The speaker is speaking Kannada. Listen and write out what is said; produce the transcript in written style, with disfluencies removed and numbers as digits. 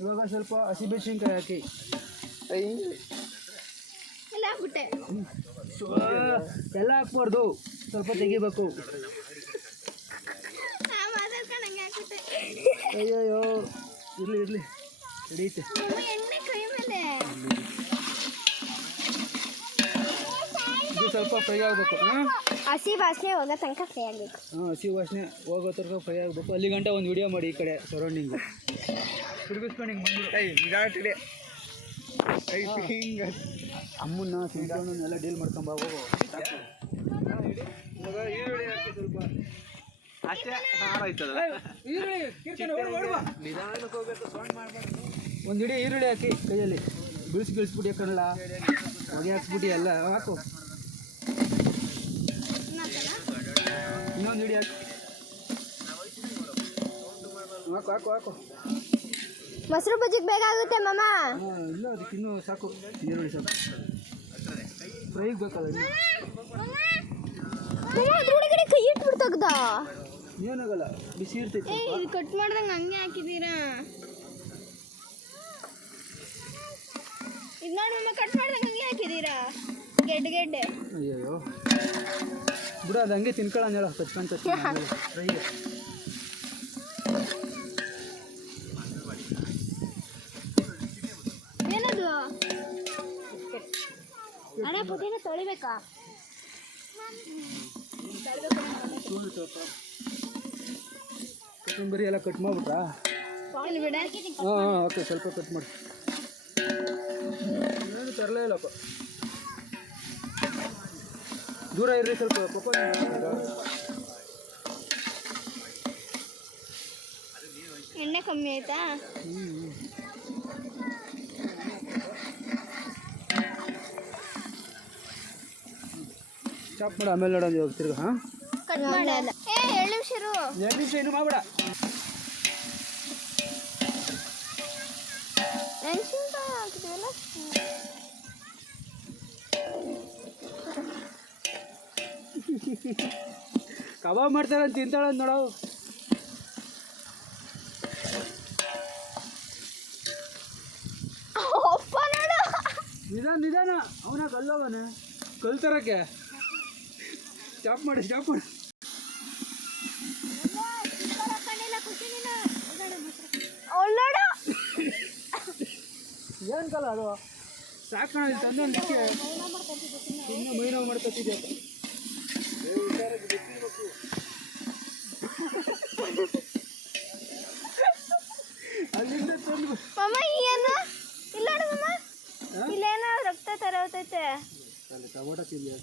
ಇವಾಗ ಸ್ವಲ್ಪ ಹಸಿಮೆಣಸಿನ್ಕಾಯಿ ಹಾಕಿ ಎಲ್ಲ ಹಾಕ್ಬಿಟ್ಟೆ. ಎಲ್ಲ ಹಾಕ್ಬಾರ್ದು, ಸ್ವಲ್ಪ ತೆಗಿಬೇಕು. ಮಾತಾಡ್ಕೊಂಡಂಗೆ ಹಾಕ್ಬಿಟ್ಟೆ. ಅಯ್ಯಯ್ಯೋ, ಇರಲಿ ಹಿಡಿಯುತ್ತೆ. ಎಣ್ಣೆ ಕೈ ಮೇಲೆ ಇದು ಸ್ವಲ್ಪ ಫ್ರೈ ಆಗಬೇಕು. ಹಸಿ ವಾಸನೆ ಹೋಗೋ ತನಕ ಫ್ರೈ ಆಗಬೇಕು. ಹಸಿ ವಾಸನೆ ಹೋಗೋ ತನಕ ಫ್ರೈ ಆಗಬೇಕು. ಅಲ್ಲಿ ಗಂಟ ಒಂದು ವಿಡಿಯೋ ಮಾಡಿ ಈ ಕಡೆ ಸರೌಂಡಿಂಗು ತಿರುಗಿಸ್ಕೊಂಡು ಹಿಂಗೆ ಬಂದ್ಬಿಡು. ಅಮ್ಮನ್ನ ಸಿಂಟವನ್ನೆಲ್ಲ ಡೀಲ್ ಮಾಡ್ಕೊಂಬ ಹೋಗು. ಇವಾಗ ಈರುಳ್ಳಿ ಹಾಕಿ ಸ್ವಲ್ಪ ಅಷ್ಟೇ ಆಯ್ತದ. ನಿಧಾನಕ್ಕೆ ಹೋಗ್ಬೇಕು, ಸೌಂಡ್ ಮಾಡಬಾರ್ದು. ಒಂದು ಹಿಡಿ ಈರುಳ್ಳಿ ಹಾಕಿ ಕೈಯಲ್ಲಿ ಬೀಳಿಸ್ಬಿಟ್ಟು ಯಾಕಲ್ಲ ಹೊಗೆ ಹಾಕ್ಸ್ಬಿಟ್ಟು ಎಲ್ಲ ಹಾಕು. ಇನ್ನೊಂದು ಹಿಡಿ ಹಾಕಿ ಹಾಕು. ಮೊಸರು ಬಜ್ಜಿಗೆ ಬೇಗ ಆಗುತ್ತೆ ಮಾಮ. ಇಲ್ಲ, ಅದಕ್ಕೆ ಇನ್ನೂ ಸಾಕು ಈರುಳ್ಳಿ ಸಾಕು. ಫ್ರೈಗೆ ಬೇಕಲ್ಲ ಅದ್ರೊಳಗಡೆ ಕೈ ಇಟ್ಬಿಟ್ಟು ತೆಗ್ದ. ಏನಾಗಲ್ಲ, ಬಿಸಿ ಇರ್ತೈತೆ. ಇದು ಕಟ್ ಮಾಡ್ದಂಗೆ ಹಂಗೆ ಹಾಕಿದ್ದೀರಾ? ಇದು ನೋಡಿ ಮಮ್ಮ, ಕಟ್ ಮಾಡ್ದಂಗೆ ಹಂಗೆ ಹಾಕಿದ್ದೀರಾ? ಗೆಡ್ಡೆ. ಅಯ್ಯೋ ಬಿಡು, ಅದು ಹಂಗೆ ತಿನ್ಕೊಳ್ಳೋಣ ಕಚ್ಕೊಂಡು ಫ್ರೈಗೆ. ಏನದು ಅಣ್ಣ? ಪುದೀನ ತೊಳಿಬೇಕಾ? ಕೊತ್ತಂಬರಿ ಎಲ್ಲ ಕಟ್ ಮಾಡ್ಬಿಟ್ರಾ? ಹಾಂ ಓಕೆ, ಸ್ವಲ್ಪ ಕಟ್ ಮಾಡಿ. ಏನು ತರಲೇ ಇಲ್ಲಪ್ಪ, ದೂರ ಇರ್ರಿ ಸ್ವಲ್ಪ. ಎಣ್ಣೆ ಕಮ್ಮಿ ಆಯ್ತಾ? ಚಾಪ್ ಮಾಡು, ಆಮೇಲೆ ನೋಡೋದು ಇವಾಗ ತಿರ್ಗ. ಹಾಂ, ಕಟ್ ಮಾಡಲ್ಲ. 2 ನಿಮಿಷ ಇರು. 2 ನಿಮಿಷ ಏನು ಮಾಡ್ಬೇಡ. ಮೆಣಸಿನ್ಕಾಯಿ ಹಾಕಿದ್ವಲ್ಲ. ಕಬಾಬ್ ಮಾಡ್ತಾರ ತಿಂತಾಳ ನೋಡೋ. ನಿಧಾನ ಅವನ ಕಲ್ಲವನೆ ಕಲ್ತರಕ್ಕೆ. ಸ್ಟಾಪ್ ಮಾಡಿ. ಏನು ಕಲ್ಲ ಅದು? ಸಾಕೋಣ ತಂದೆ ಇನ್ನೂ ಮೈನೋ ಮಾಡ್ಕೊತಿದ್ದೆ. ಅಲ್ಲಿಂದ ತಂದು ಮಮ್ಮ ಏನು ಇಲ್ಲ ಮಮ್ಮ, ಇಲ್ಲೇನೋ ರಕ್ತ ತರ ಹೋಗ್ತೈತೆ. ಟೊಮೊಟೊ ತಿಂದೆ.